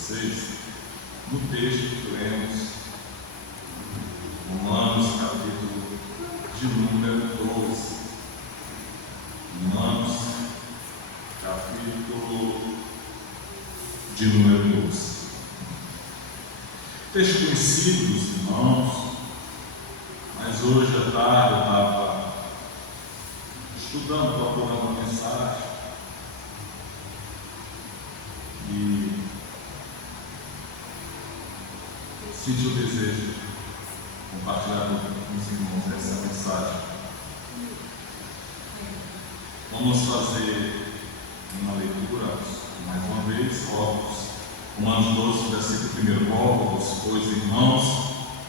vocês no texto que lemos, Romanos, capítulo de número 12. Romanos, capítulo de número 12. Texto conhecido dos irmãos, mas hoje à tarde eu estava estudando, procurando uma mensagem e senti o desejo de compartilhar com os irmãos essa mensagem. Vamos fazer uma leitura mais uma vez, Romanos 12, versículo 1. Rogo-vos, pois, irmãos,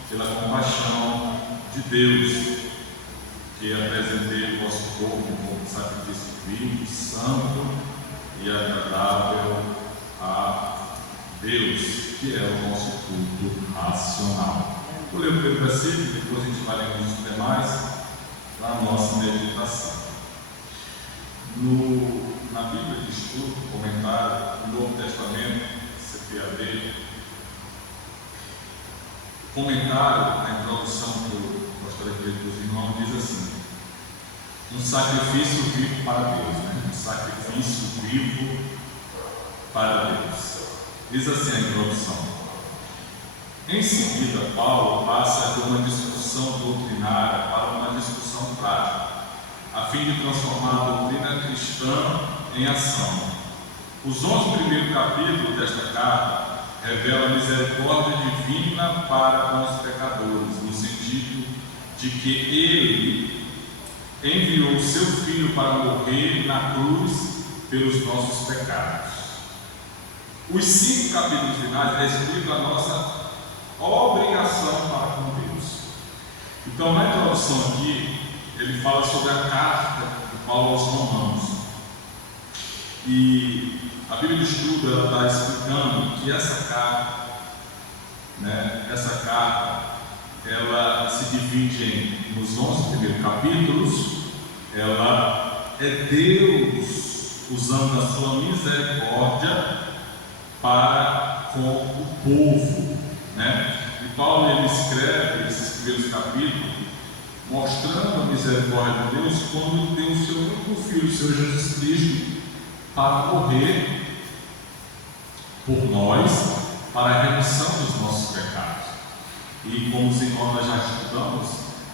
pela compaixão de Deus, que apresentei o vosso corpo como sacrifício vivo, santo e agradável a Deus, que é o nosso culto racional. Vou ler o primeiro versículo, depois a gente vai ler os demais para a nossa meditação. Na Bíblia de Estudo, comentário do Novo Testamento, CPAD, comentário, a introdução que eu gostaria de ler para os irmãos, diz assim: um sacrifício vivo para Deus, um sacrifício vivo para Deus. Diz assim a introdução. Em seguida, Paulo passa de uma discussão doutrinária para uma discussão prática, a fim de transformar a doutrina cristã em ação. Os 11 primeiros capítulos desta carta revelam a misericórdia divina para com os pecadores, no sentido de que Ele enviou o seu Filho para morrer na cruz pelos nossos pecados. Os 5 capítulos finais explicam a nossa obrigação para com Deus. Então, na introdução aqui, ele fala sobre a carta de Paulo aos Romanos. E a Bíblia de Estudo ela está explicando que essa carta, ela se divide nos 11 primeiros capítulos. Ela é Deus usando a sua misericórdia para com o povo, E Paulo ele escreve esses primeiros capítulos mostrando a misericórdia de Deus quando deu o seu único filho, o Senhor Jesus Cristo, para morrer por nós, para a remissão dos nossos pecados. E como os irmãos nós já estudamos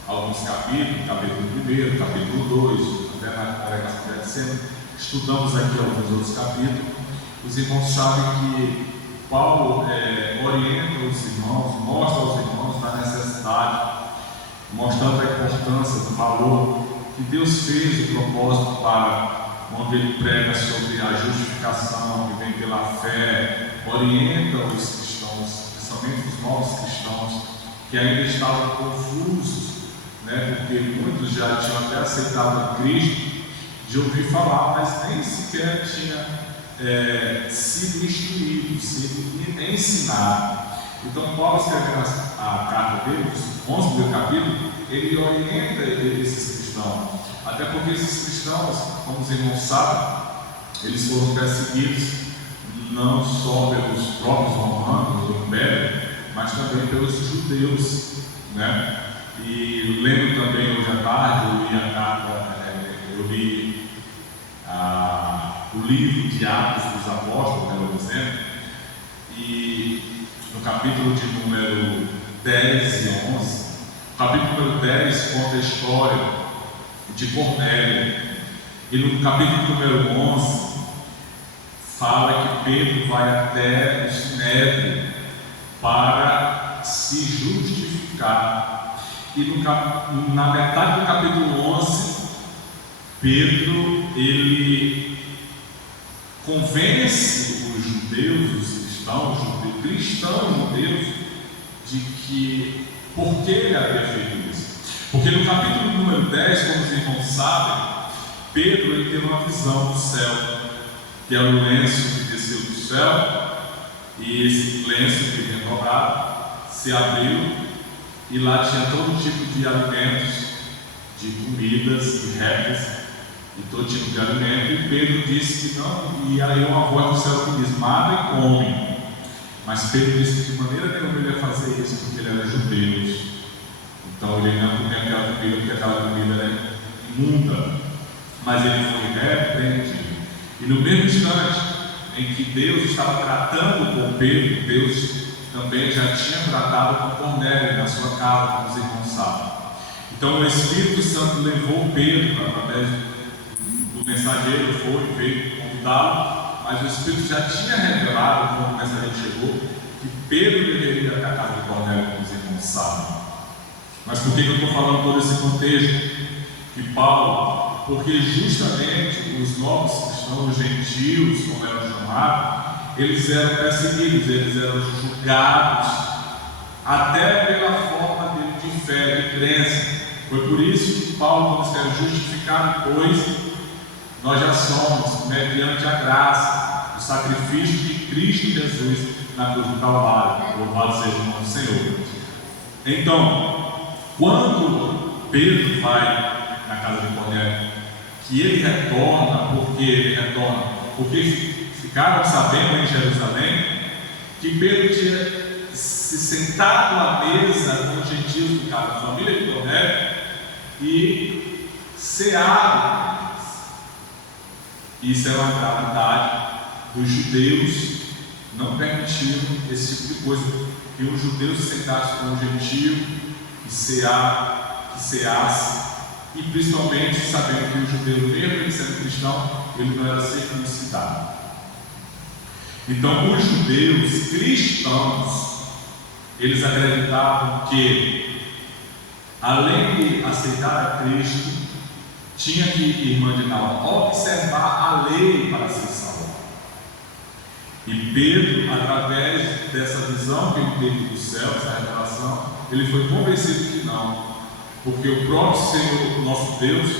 alguns capítulos, capítulo 1, capítulo 2, até na congregação de Decembro, estudamos aqui alguns outros capítulos. Os irmãos sabem que Paulo orienta os irmãos, mostra aos irmãos da necessidade, mostrando a importância do valor que Deus fez, o propósito para onde ele prega sobre a justificação que vem pela fé, orienta os cristãos, principalmente os novos cristãos, que ainda estavam confusos, porque muitos já tinham até aceitado a Cristo, de ouvir falar, mas nem sequer tinha sido instruído, sido ensinado. Então Paulo escrevendo a carta dele, os 11 do capítulo, ele orienta esses cristãos, até porque esses cristãos, como os irmãos sabem, eles foram perseguidos não só pelos próprios romanos do Império, mas também pelos judeus, E lendo também hoje à tarde, eu li o livro de Atos dos Apóstolos, melhor dizendo, e no capítulo de número 10 e 11, o capítulo número 10 conta a história de Cornélio, e no capítulo número 11 fala que Pedro vai até o Sinédrio para se justificar, e na metade do capítulo 11 Pedro ele convence os judeus, os cristãos judeus, de que por que ele havia feito isso. Porque no capítulo número 10, como os irmãos sabem, Pedro ele teve uma visão do céu, que era o lenço que desceu do céu, e esse lenço que vinha dobrado se abriu, e lá tinha todo tipo de alimentos, de comidas, de répteis, e todo tipo de alimento. E Pedro disse que não, e aí uma voz do céu que diz: mata e come. Mas Pedro disse que de maneira nenhuma ele ia fazer isso, porque ele era judeu. Então ele não comia aquela comida, porque aquela comida era imunda. Mas ele foi repreendido. E no mesmo instante em que Deus estava tratando com Pedro, Deus também já tinha tratado com Cornélio na sua casa, como os irmãos sabem. Então o Espírito Santo levou Pedro, através do mensageiro, veio convidá-lo, mas o Espírito já tinha revelado, quando o mensageiro chegou, que Pedro deveria ir até a casa de Cornélio, como os irmãos sabem. Mas por que eu estou falando todo esse contexto de Paulo? Porque justamente os novos cristãos, os gentios, como eram chamados, eles eram perseguidos, eles eram julgados, até pela forma dele de fé, de crença. Foi por isso que Paulo, quando escreve justificado, pois nós já somos, mediante a graça, o sacrifício de Cristo Jesus na cruz do Calvário. Louvado seja o nome do Senhor. Então, quando Pedro vai na casa de Cornélio, que ele retorna, porque ficaram sabendo em Jerusalém que Pedro tinha se sentado à mesa com os gentios do caso da família de Cornélio e ceado com eles. Isso é uma gravidade dos judeus, não permitiram esse tipo de coisa, que um judeu se sentasse com um gentio e ceasse, e principalmente sabendo que o judeu, mesmo ele sendo cristão, ele não era circuncidado. Então os judeus cristãos, eles acreditavam que, além de aceitar a Cristo, tinha que, irmã de Naum, observar a lei para ser salvo. E Pedro, através dessa visão que ele teve do céu, essa revelação, ele foi convencido que não, porque o próprio Senhor, nosso Deus,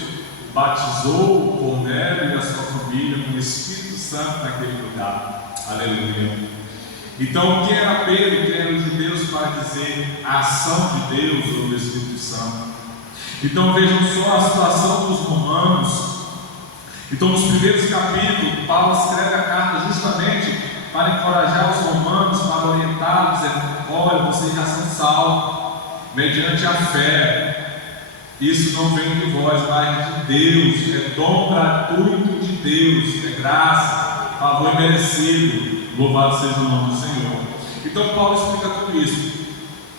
batizou Cornélio e a sua família com o Espírito Santo naquele lugar. Aleluia. Então, quem era Pedro, quem eram os judeus para dizer a ação de Deus ou do Espírito Santo? Então, vejam só a situação dos romanos. Então, nos primeiros capítulos, Paulo escreve a carta justamente para encorajar os romanos, para orientá-los, dizendo: olha, vocês já são salvos mediante a fé. Isso não vem de vós, mas de Deus, é dom gratuito de Deus, é graça, favor imerecido. Louvado seja o nome do Senhor. Então Paulo explica tudo isso,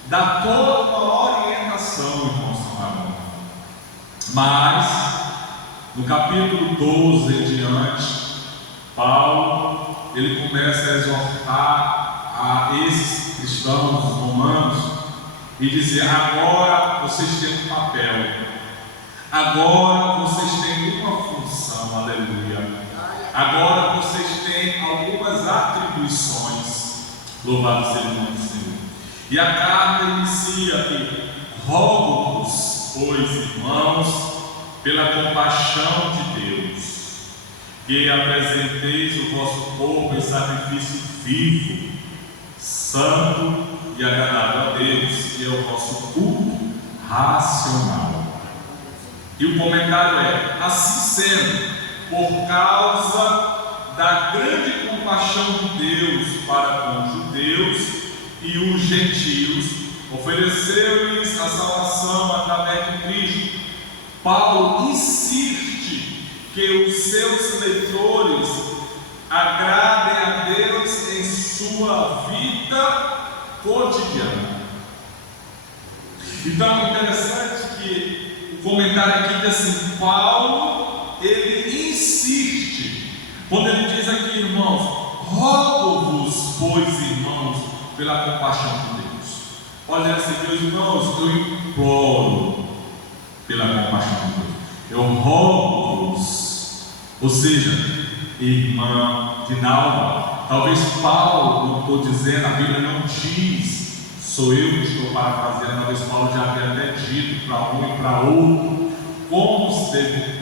dá toda uma orientação, irmãos amados. Mas no capítulo 12 em diante, Paulo ele começa a exortar a esses cristãos romanos e dizer: agora vocês têm um papel, agora vocês têm uma função, aleluia. Agora vocês têm algumas atribuições. Louvado seja o nome do Senhor. E a carta inicia aqui: rogo-vos, pois, irmãos, pela compaixão de Deus, que apresenteis o vosso corpo em sacrifício vivo, santo e agradável a Deus, que é o vosso culto racional. E o comentário é: assim sendo, por causa da grande compaixão de Deus para com os judeus e os gentios, ofereceu-lhes a salvação através de Cristo. Paulo insiste que os seus leitores agradem a Deus em sua vida cotidiana. Então é interessante que o comentário aqui diz assim: Paulo, ele insiste, quando ele diz aqui, irmãos, rogo-vos, pois, irmãos, pela compaixão de Deus. Olha assim, meus irmãos, eu imploro pela compaixão de Deus, eu rogo-vos. Ou seja, irmã de Nauma, talvez Paulo, não estou dizendo, a Bíblia não diz, sou eu que estou parafraseando, talvez Paulo já tenha até dito para um e para outro como se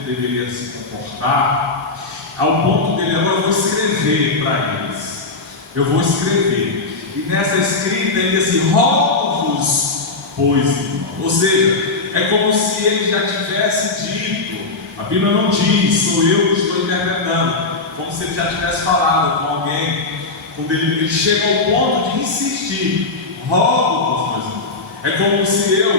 deveria se comportar, ao ponto dele: agora eu vou escrever para eles, eu vou escrever, e nessa escrita ele diz assim: rogo-vos, pois, irmão. Ou seja, é como se ele já tivesse dito, a Bíblia não diz, sou eu que estou interpretando, como se ele já tivesse falado com alguém com ele chega ao ponto de insistir: rogo por meus irmãos. É como se eu,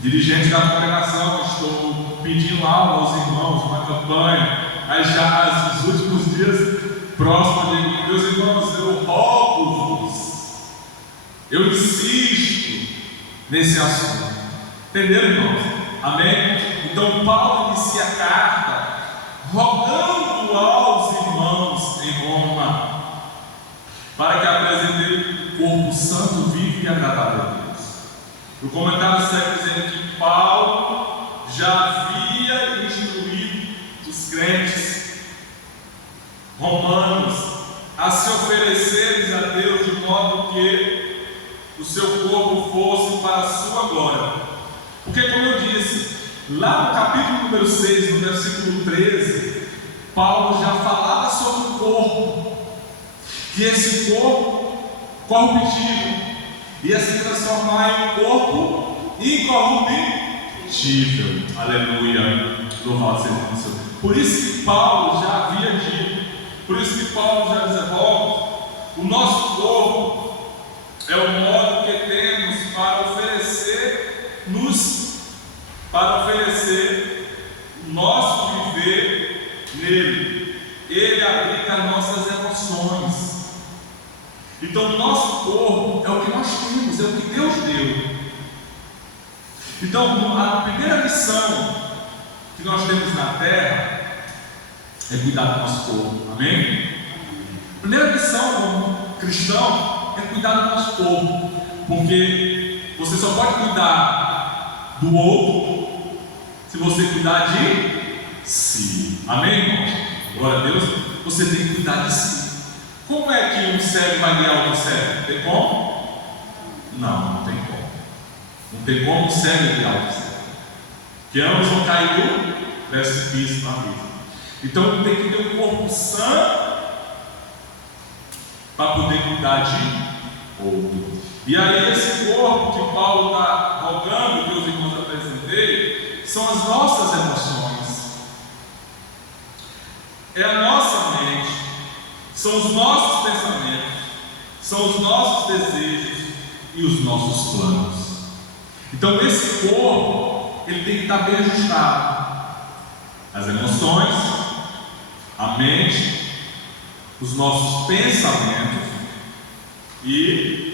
dirigente da congregação, estou pedindo algo aos irmãos, uma campanha, aí já nos últimos dias próximos de mim, meus irmãos, eu rogo-vos, eu insisto nesse assunto. Entenderam, irmãos? Amém? Então Paulo inicia a carta rogando aos irmãos em Roma para que apresentem o corpo santo, vivo e agradável a Deus. O comentário segue dizendo que Paulo já havia instruído os crentes romanos a se oferecerem a Deus de modo que o seu corpo fosse para a sua glória. Porque, como eu disse, lá no capítulo número 6, no versículo 13, Paulo já falava sobre o corpo, que esse corpo corruptível ia se transformar em um corpo incorruptível. Aleluia, louvado seja o Senhor. Por isso que Paulo já havia dito, por isso que Paulo já dizia: o nosso corpo é o modo que temos para oferecer o nosso viver nele. Ele abriga as nossas emoções. Então o nosso corpo é o que nós temos, é o que Deus deu. Então a primeira missão que nós temos na terra é cuidar do nosso corpo. Amém? A primeira missão como cristão é cuidar do nosso corpo, porque você só pode cuidar do outro se você cuidar de si. Amém, irmãos? Glória a Deus. Você tem que cuidar de si. Como é que um cego vai guiar outro cego? Tem como? Não tem como. Não tem como um cego guiar outro cego. Que ambos vão cair no precipício na vida. Então tem que ter um corpo sã para poder cuidar de outro. E aí esse corpo que Paulo está rogando que os irmãos apresentei são as nossas emoções, é a nossa mente, são os nossos pensamentos, são os nossos desejos e os nossos planos. Então esse corpo ele tem que estar bem ajustado. As emoções, a mente, os nossos pensamentos e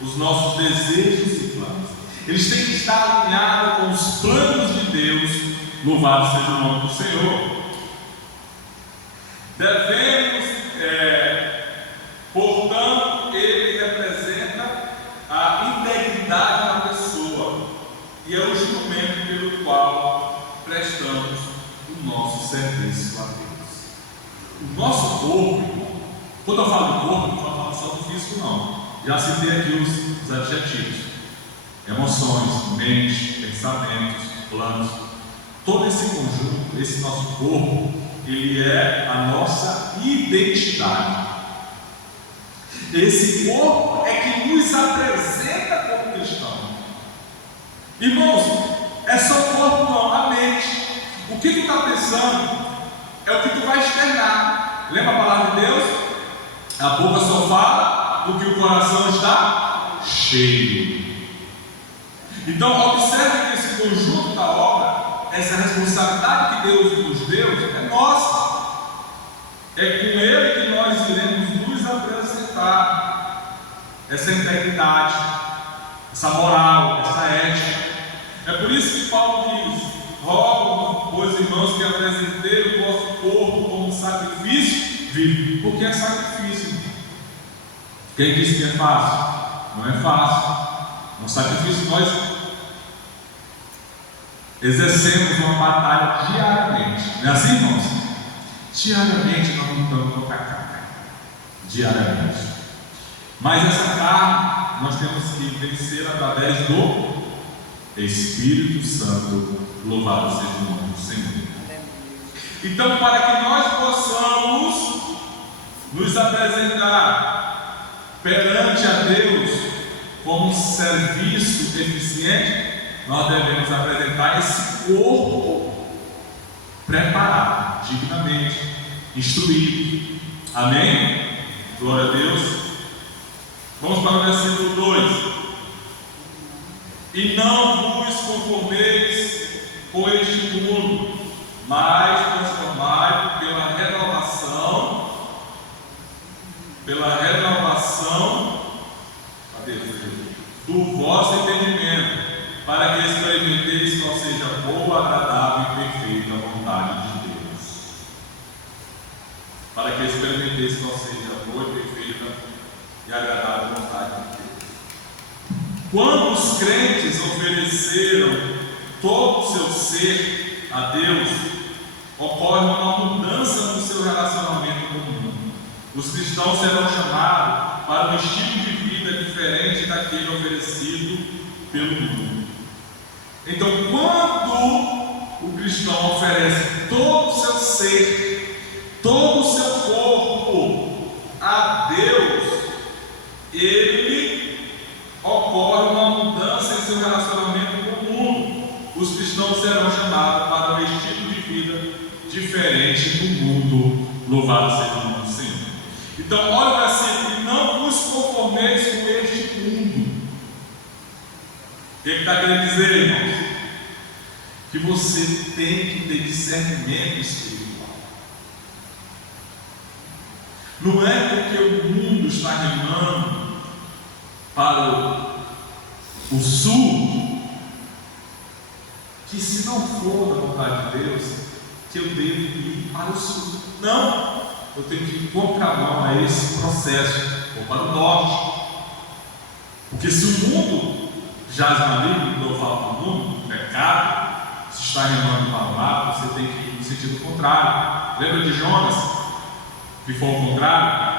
os nossos desejos e planos. Eles têm que estar alinhados com os planos de Deus. Louvado seja o nome do Senhor. Devemos, portanto, ele representa a integridade da pessoa e é o instrumento pelo qual prestamos o nosso serviço a Deus. O nosso corpo, quando eu falo do corpo, não falo só do físico, não. Já citei aqui os adjetivos: emoções, mente, pensamentos, planos. Todo esse conjunto, esse nosso corpo, ele é a nossa identidade. Esse corpo é que nos apresenta como cristão. Irmãos, é só o corpo não, a mente. O que tu está pensando é o que tu vai externar. Lembra a palavra de Deus? A boca só fala do que o coração está cheio. Então observe que esse conjunto da obra, essa responsabilidade que Deus nos deu, é nossa. É com Ele que nós iremos nos apresentar essa integridade, essa moral, essa ética. É por isso que Paulo diz: rogo, pois irmãos, que apresentei o vosso corpo como sacrifício vivo. Porque é sacrifício. Quem disse que é fácil? Não é fácil. No sacrifício nós exercemos uma batalha diariamente. Não é assim, irmãos? Diariamente nós lutamos contra a carne. Diariamente. Mas essa carne nós temos que vencer através do Espírito Santo. Louvado seja o nome do Senhor. Então, para que nós possamos nos apresentar perante a Deus como um serviço eficiente, nós devemos apresentar esse corpo preparado, dignamente, instruído. Amém? Glória a Deus. Vamos para o versículo 2. E não vos conformeis com este mundo, mas transformai pela renovação do vosso entendimento, para que experimenteis qual seja a boa, agradável e perfeita vontade de Deus. Para que experimenteis qual seja a boa, perfeita e agradável vontade de Deus. Quando os crentes ofereceram todo o seu ser a Deus, ocorre uma mudança no seu relacionamento com o mundo. Os cristãos serão chamados para um estilo de vida diferente daquele oferecido pelo mundo. Então, quando o cristão oferece todo o seu ser, todo o seu corpo a Deus, ocorre uma mudança em seu relacionamento com o mundo. Os cristãos serão chamados para um estilo de vida diferente do mundo. Louvado seja o nome do Senhor. Então, olha o versículo: não vos conformeis com este mundo. O que está querendo dizer, irmãos? Que você tem que ter discernimento espiritual. Não é porque o mundo está remando para o sul, que se não for da vontade de Deus, que eu devo ir para o sul. Não, eu tenho que ir contramão a esse processo, ou para o norte. Porque se o mundo jaz maligno, quando eu falo do mundo, o pecado, se está remando para o lado, você tem que ir no sentido contrário. Lembra de Jonas, que foi o contrário?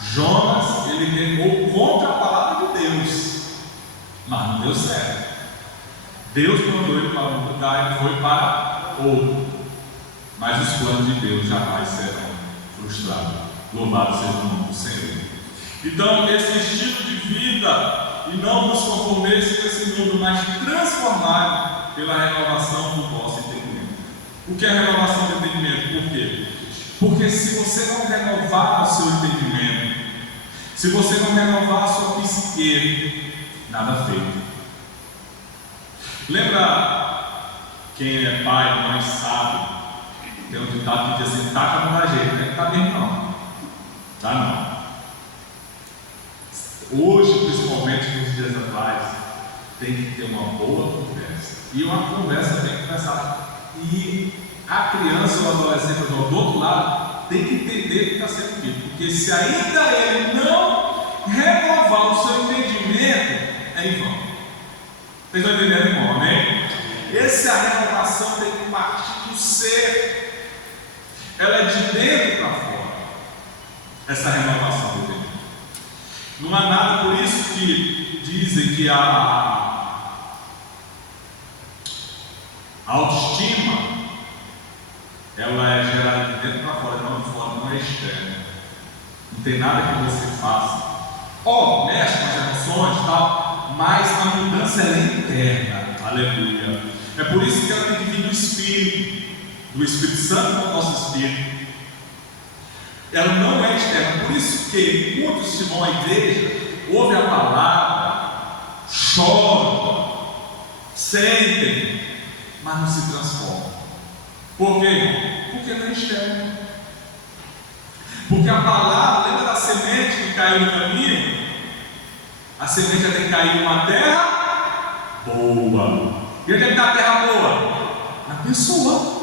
Jonas, ele remou contra a palavra de Deus, mas não deu certo. Deus mandou ele para um lugar e foi para outro, mas os planos de Deus jamais serão frustrados. Louvado seja o nome do Senhor. Então, esse estilo de vida, e não vos conformeis com esse mundo, mas transformai pela renovação do vosso entendimento. O que é a renovação do entendimento? Por quê? Porque se você não renovar o seu entendimento, se você não renovar a sua psique, nada feito. Lembra, quem é pai, mãe, sabe, tem um ditado que diz assim: taca não dá jeito, né? Tá bem não. Tá não. Hoje, principalmente nos dias atuais, tem que ter uma boa conversa. E uma conversa tem que começar. E a criança ou adolescente do outro lado tem que entender o que está sendo dito. Porque se ainda ele não renovar o seu entendimento, é em vão. Vocês estão entendendo, irmão? Amém? Essa renovação tem que partir do ser. Ela é de dentro para fora. Essa renovação do entendimento. Não há nada, por isso que dizem que a autoestima, ela é gerada de dentro para fora, não de fora, não é externa. Não tem nada que você faça. Mexe com as emoções e tal, mas a mudança é interna. Aleluia. É por isso que ela tem que vir do Espírito Santo no nosso espírito. Ela não é externa. Por isso que muitos que vão à igreja, ouvem a palavra, choram, sentem, mas não se transformam. Por quê? Porque não é externo. Porque a palavra, lembra da semente que caiu no caminho? A semente tem que cair numa terra boa. E onde é que está a terra boa? Na pessoa.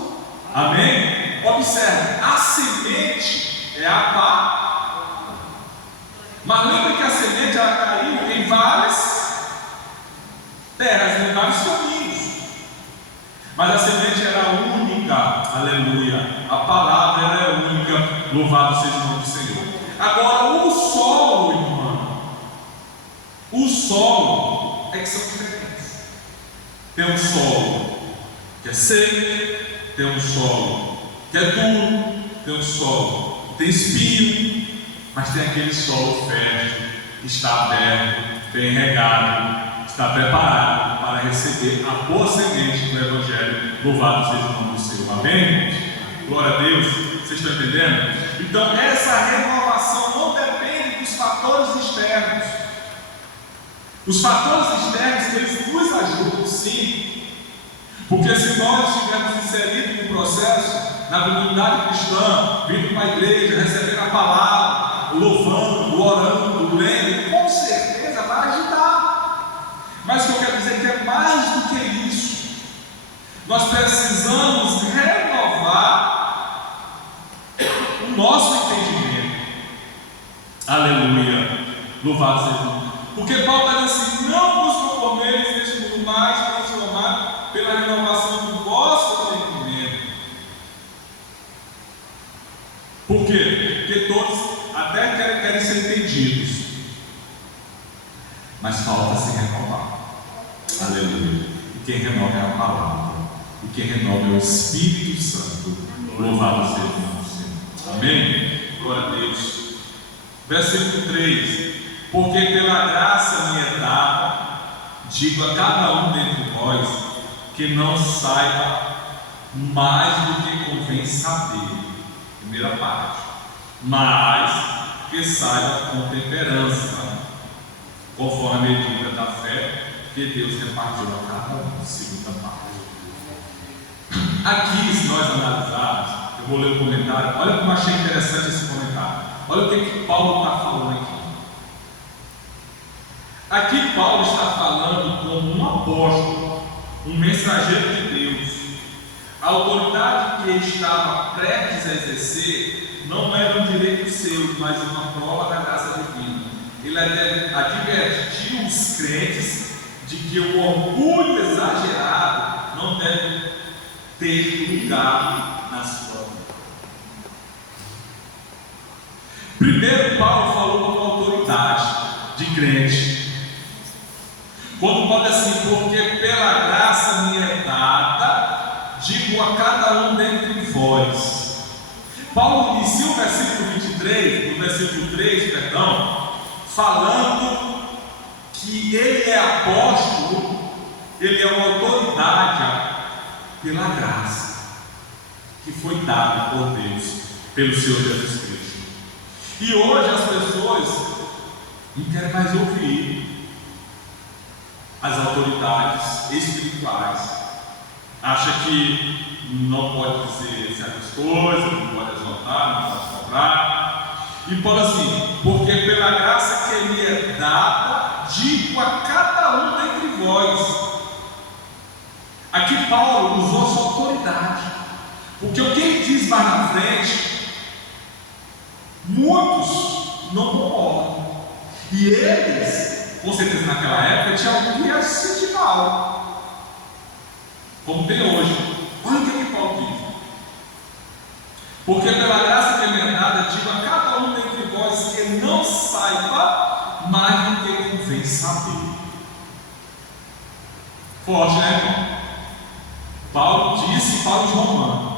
Amém? Observe, a semente é a pá. Mas lembra que a semente ela caiu em várias terras, em vários caminhos. Mas a semente era única. Aleluia. A palavra ela é única. Louvado seja o nome do Senhor. Agora o solo, irmão. O solo é que são diferentes. Tem um solo que é seco, tem um solo que é duro, tem um solo que tem espinho, mas tem aquele solo fértil, que está aberto, bem regado, está preparado para receber a boa semente do Evangelho. Louvado seja o nome do Senhor. Amém? Glória a Deus. Vocês estão entendendo? Então essa renovação não depende Os fatores externos, eles nos ajudam sim, porque se nós estivermos inseridos no processo, na comunidade cristã, vindo para a igreja, recebendo a palavra, louvando, orando, lendo, com certeza vai ajudar. Mas o que eu quero dizer é que é mais do que isso. Nós precisamos renovar o nosso entendimento. Aleluia, louvado seja o nome. Porque Paulo está dizendo assim: não vos conformeis neste mundo, mas transformar pela renovação do vosso entendimento. Por quê? Porque todos até querem ser entendidos, mas falta se renovar. Aleluia. E quem renova é a palavra, e quem renova é o Espírito Santo. Louvado seja o nome do Senhor. Amém? Glória a Deus. Versículo 3: porque pela graça me é dada, digo a cada um dentre vós, que não saiba mais do que convém saber. Primeira parte. Mas que saiba com temperança, conforme a medida da fé que Deus repartiu a cada um. Segunda parte. Aqui, se nós analisarmos, eu vou ler o comentário. Olha como eu achei interessante esse comentário. Olha o que Paulo está falando aqui. Aqui Paulo está falando como um apóstolo, um mensageiro de Deus. A autoridade que ele estava prestes a exercer não era um direito seu, mas uma prova da graça divina. Ele advertiu os crentes de que o orgulho exagerado não deve ter lugar na sua vida. Primeiro, Paulo falou com autoridade de crente. Quando Paulo diz assim: porque pela graça me é dada, digo a cada um dentre vós. Paulo inicia o versículo 23, no versículo 3, perdão, falando que ele é apóstolo, ele é uma autoridade pela graça que foi dada por Deus, pelo Senhor Jesus Cristo. E hoje as pessoas não querem mais ouvir as autoridades espirituais, acha que não pode dizer certas coisas, não pode exaltar, não pode cobrar. E Paulo assim: porque pela graça que me é dada, digo a cada um dentre vós. Aqui Paulo usou sua autoridade, porque o que ele diz mais na frente, muitos não concordam, e eles, com certeza naquela época, tinha alguém que ia se sentir mal, como tem hoje. Olha o que Paulo diz: porque pela graça que me é dada, digo a cada um dentre vós que não saiba mais do que convém saber. Forte, né, irmão? Paulo disse para os romanos: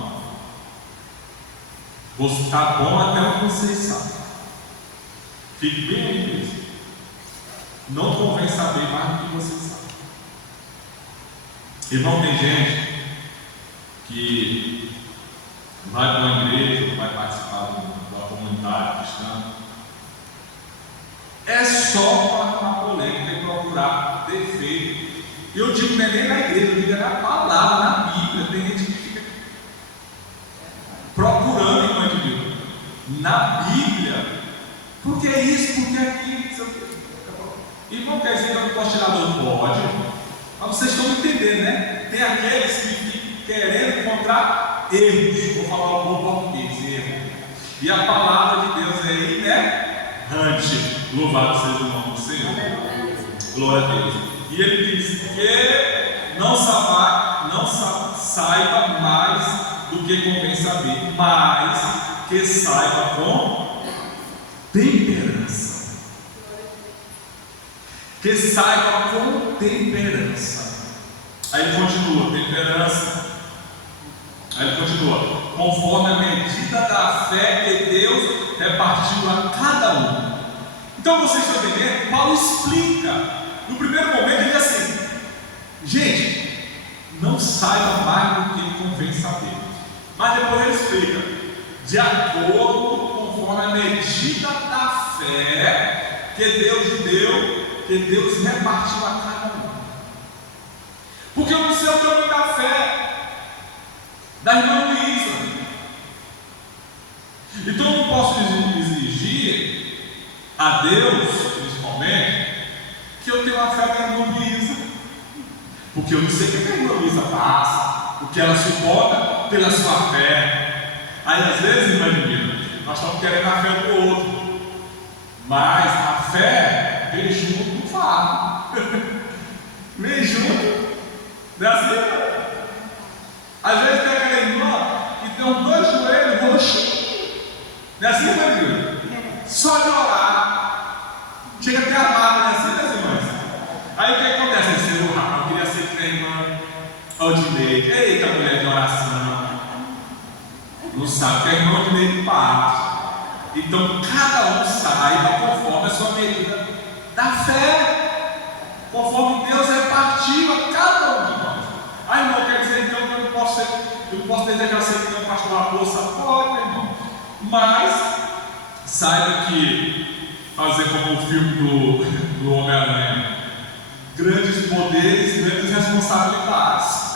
está bom até o que vocês sabem. Fique bem aí mesmo. Não convém saber mais do que vocês sabem. Irmão, tem gente que vai para uma igreja, vai participar da comunidade cristã, é só para arrumar polêmica e procurar defeito. Eu digo, não é nem na igreja, eu digo é na palavra, na Bíblia. Tem gente que fica procurando, irmão de Deus, na Bíblia, porque é isso, porque é aquilo. Irmão, quer dizer que eu não posso tirar do pode, mas vocês estão me entendendo, né? Tem aqueles que ficam querendo encontrar erros. Vou falar um bom português, erro. E a palavra de Deus é inerrante. Louvado seja o nome do Senhor. Glória a Deus. E ele diz que não saiba mais do que convém saber, mas que saiba com temperança. Que saiba com temperança. Aí ele continua: temperança. Aí ele continua: conforme a medida da fé que Deus repartiu a cada um. Então vocês estão entendendo? Paulo explica. No primeiro momento ele diz assim: gente, não saiba mais do que convém saber. Mas depois ele explica: de acordo conforme a medida da fé que Deus deu Porque Deus repartiu a cada um. Porque eu não sei o tamanho da fé da irmã Luísa. Então eu não posso exigir a Deus, principalmente, que eu tenha a fé da irmã Luísa. Porque eu não sei o que a irmã Luísa passa, o que ela suporta pela sua fé. Aí às vezes, irmã Divina, nós estamos querendo a fé do outro. Mas a fé vem junto no fardo. Vem junto. Não é assim? Às vezes tem aquela irmã que tem os dois joelhos roxinhos. Não é assim, irmã Divina? Só de orar. Chega até a barba, não é assim, minhas irmãs? Aí o que acontece? Esse rapaz, eu queria ser que a irmã Aldineide. Eita, mulher de oração. Não sabe que a irmã Aldineide passa. Então cada um saiba conforme a sua medida da fé, conforme Deus repartiu a cada um de nós. Ah, irmão, quer dizer então que eu não posso desejar ser que não pastor a bolsa? Pode, meu irmão. Mas saiba que fazer como o filme do Homem-Aranha, grandes poderes, grandes responsabilidades.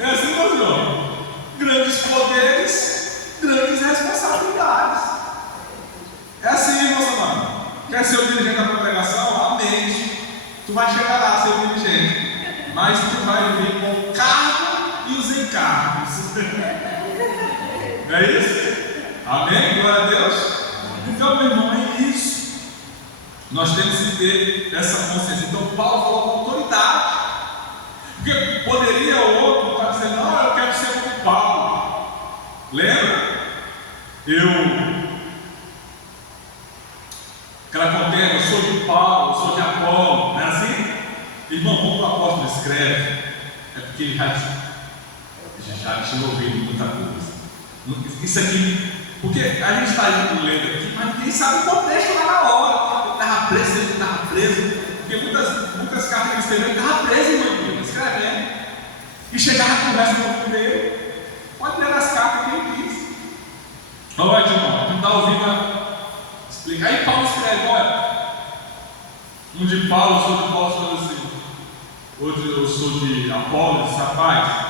É assim, meu irmão? Grandes poderes, grandes responsabilidades. É assim, irmão Samara. Quer ser o dirigente da congregação? Amém. Tu vai chegar lá a ser o dirigente. Mas tu vai vir com o cargo e os encargos. Não é isso? Amém? Glória a Deus. Então, meu irmão, é isso. Nós temos que ter essa consciência. Então, Paulo falou com autoridade. Porque poderia o outro estar dizendo, não, eu quero ser como Paulo. Lembra? Aquela contenda, eu sou de Paulo, eu sou de Apolo, não é assim? Irmão, quando o apóstolo escreve, é porque ele já tinha ouvido muita coisa. Isso aqui, porque a gente está lendo aqui, mas ninguém sabe o contexto lá na hora. Ele estava preso, ele estava preso, porque muitas cartas que ele escreveu, ele estava preso, irmão, escrevendo. E chegava a conversa com o filho dele. Pode ler as cartas que ele diz. Olha, irmão, não está ouvindo. Aí Paulo escreve, olha, um de Paulo, sou de Paulo, sou assim, outro eu sou de Apolo, disse, rapaz,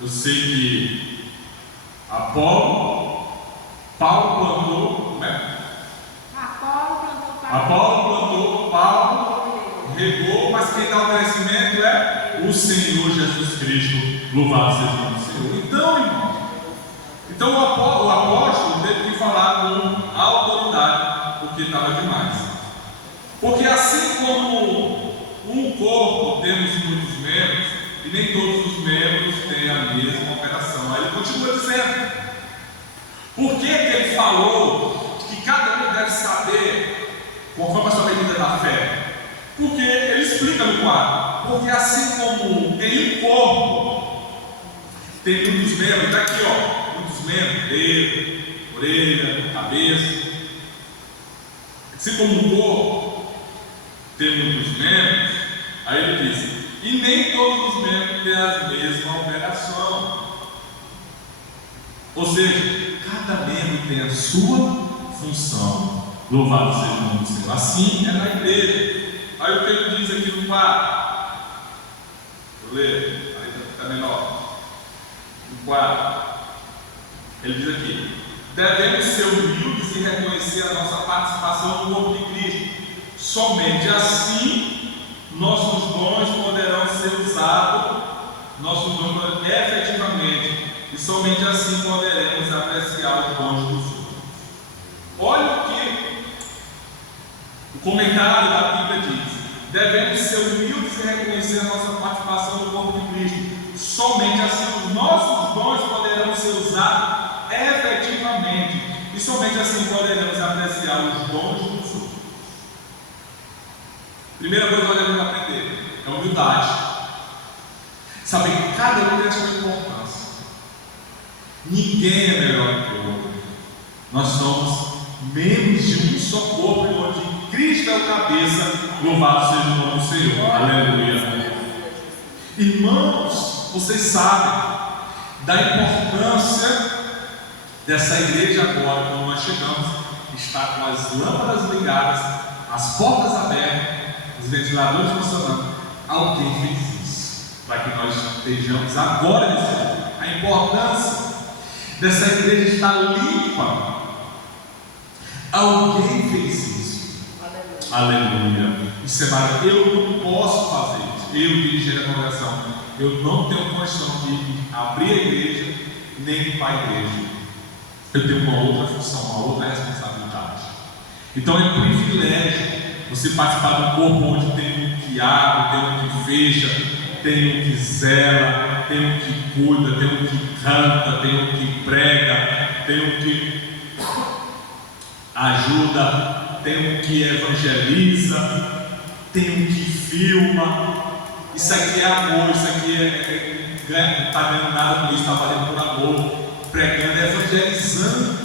eu sei que Paulo plantou, como é? Apolo plantou, Paulo regou, mas quem dá o crescimento é o Senhor Jesus Cristo, louvado seja o nome do Senhor. Então, irmão, o apóstolo teve que falar com autoridade, porque estava demais. Porque assim como um corpo temos muitos membros, e nem todos os membros têm a mesma operação. Aí ele continua dizendo, por que ele falou que cada um deve saber conforme a sua medida da fé? Porque ele explica no quadro, porque assim como em um corpo tem muitos membros, está aqui ó, membros, dedo, orelha, cabeça. Assim como um corpo tem muitos membros, aí ele diz, e nem todos os membros têm a mesma operação. Ou seja, cada membro tem a sua função. Louvado seja o nome do Senhor. Assim é na igreja. Aí o que ele diz aqui no quadro? Vou ler, aí está menor. No quadro. Ele diz aqui, devemos ser humildes e reconhecer a nossa participação no corpo de Cristo. Somente assim nossos dons poderão ser usados, efetivamente, e somente assim poderemos apreciar os dons dos outros. Olha o que o comentário da Bíblia diz: devemos ser humildes e reconhecer a nossa participação no corpo de Cristo. Somente assim os nossos dons poderão ser usados efetivamente, e somente assim poderemos apreciar os dons dos outros. Primeira coisa que nós devemos aprender é humildade. Saber que cada um tem a sua importância. Ninguém é melhor que o outro. Nós somos membros de um só corpo, onde Cristo é o cabeça. Louvado seja o nome do Senhor. Aleluia. Irmãos, vocês sabem da importância dessa igreja agora, quando nós chegamos, está com as lâmpadas ligadas as portas abertas, os ventiladores funcionando. Alguém fez isso para que nós estejamos agora nesse lugar. A importância dessa igreja estar limpa. Alguém fez isso. Aleluia. Isso é maravilhoso. Eu não posso fazer isso. Eu, dirigir a congregação, eu não tenho condição de abrir a igreja nem limpar a igreja. Eu tenho uma outra função, uma outra responsabilidade. Então é um privilégio você participar de um corpo onde tem um que abre, tem um que fecha, tem um que zela, tem um que cuida, tem um que canta, tem um que prega, tem um que ajuda, tem um que evangeliza, tem um que filma. Isso aqui é amor, isso aqui não está ganhando nada com isso, está valendo por amor, pregando, evangelizando.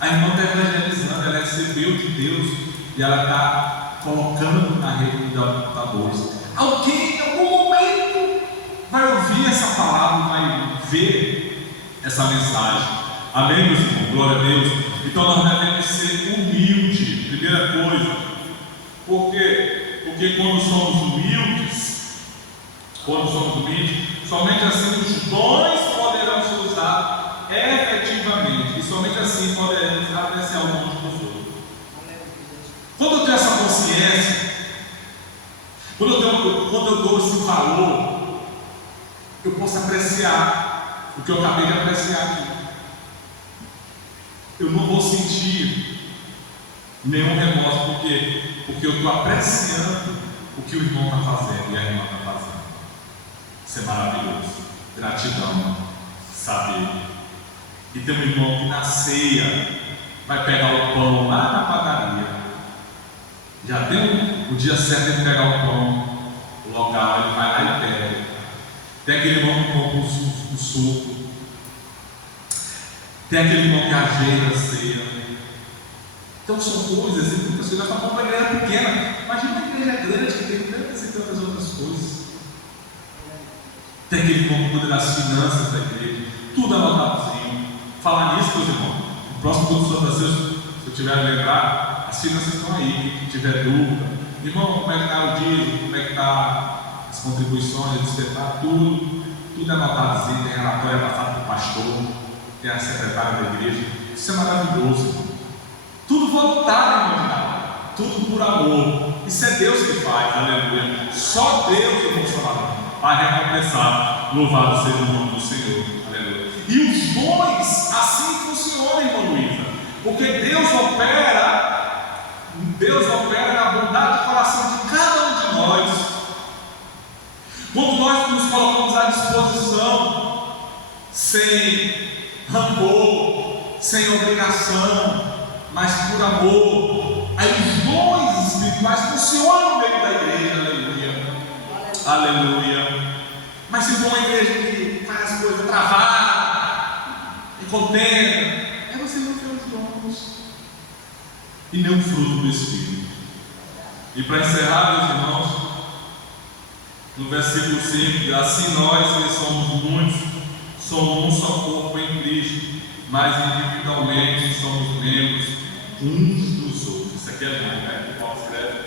A irmã está evangelizando, ela recebeu de Deus e ela está colocando na rede dos computadores. Alguém em algum momento vai ouvir essa palavra, vai ver essa mensagem. Amém, meus irmãos? Glória a Deus. Então nós devemos ser humildes, primeira coisa. Por quê? Porque quando somos humildes, somente assim os dons poderão ser usados efetivamente, e somente assim poderemos apreciar o dom dos outros. Quando eu tenho essa consciência, quando eu dou esse valor, eu posso apreciar o que eu acabei de apreciar aqui. Eu não vou sentir nenhum remorso, porque eu estou apreciando o que o irmão está fazendo e a irmã está fazendo. Isso é maravilhoso. Gratidão, saber. E tem um irmão que na ceia vai pegar o pão lá na padaria. Já deu o dia certo de pegar o pão, o local, ele vai lá e pega. Tem aquele irmão que compra o suco. Tem aquele irmão que ajeita a ceia. Então são coisas, e muitas coisas. Nós estamos falando de uma igreja pequena. Imagina uma igreja grande que tem tantas e tantas outras coisas. Tem aquele irmão que cuida das finanças da igreja. Tudo anotadozinho. Falar nisso, meus irmãos. No próximo culto do Santo Deus, se eu tiver a lembrar, as finanças estão aí. Quem tiver dúvida, irmão, como é que está o dízimo? Como é que está as contribuições, despertar? Tudo é anotadozinho. Tem relatório passado para o pastor, tem a secretária da igreja. Isso é maravilhoso. Tudo voluntário, irmão. Tudo por amor. Isso é Deus que faz, aleluia. Só Deus, irmão chamado, vai recompensar. Louvado seja o nome do Senhor, aleluia. E os dons assim funcionam, irmã Luísa, porque Deus opera na bondade de coração de cada um de nós. Quando nós nos colocamos à disposição, sem rancor, sem obrigação, mas por amor, aí os dons espirituais funcionam no meio da igreja, aleluia, aleluia. Mas se for uma igreja que faz as coisas travadas e contenda, é você não ter os dons e nem o fruto do Espírito. E para encerrar, meus irmãos, no versículo 5, assim nós que somos muitos, somos um só corpo em Cristo, mas individualmente somos membros uns dos outros. Isso aqui é bom, né? Que Paulo escreve.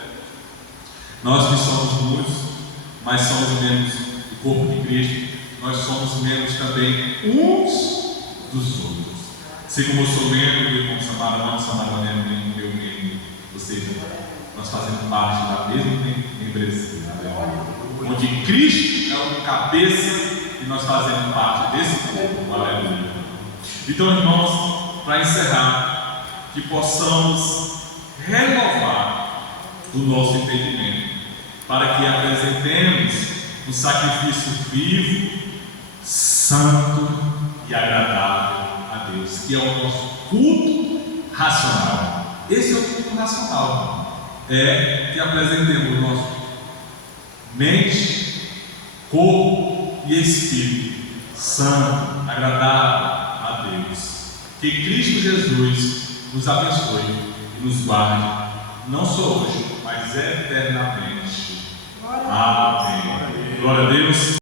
Nós que somos muitos, mas somos membros do corpo de Cristo, nós somos membros também uns dos outros. Assim como eu sou membro do irmão Samarão, Samarão é meu membro, ou seja, nós fazemos parte da mesma membresia, onde Cristo é o cabeça e nós fazemos parte desse corpo, aleluia. Então, irmãos, para encerrar, que possamos renovar o nosso entendimento, para que apresentemos um sacrifício vivo, santo e agradável a Deus, que é o nosso culto racional. Esse é o culto racional, é que apresentemos o nosso mente, corpo e espírito santo, agradável a Deus. Que Cristo Jesus nos abençoe e nos guarde, não só hoje, mas eternamente. Amém. Glória a Deus.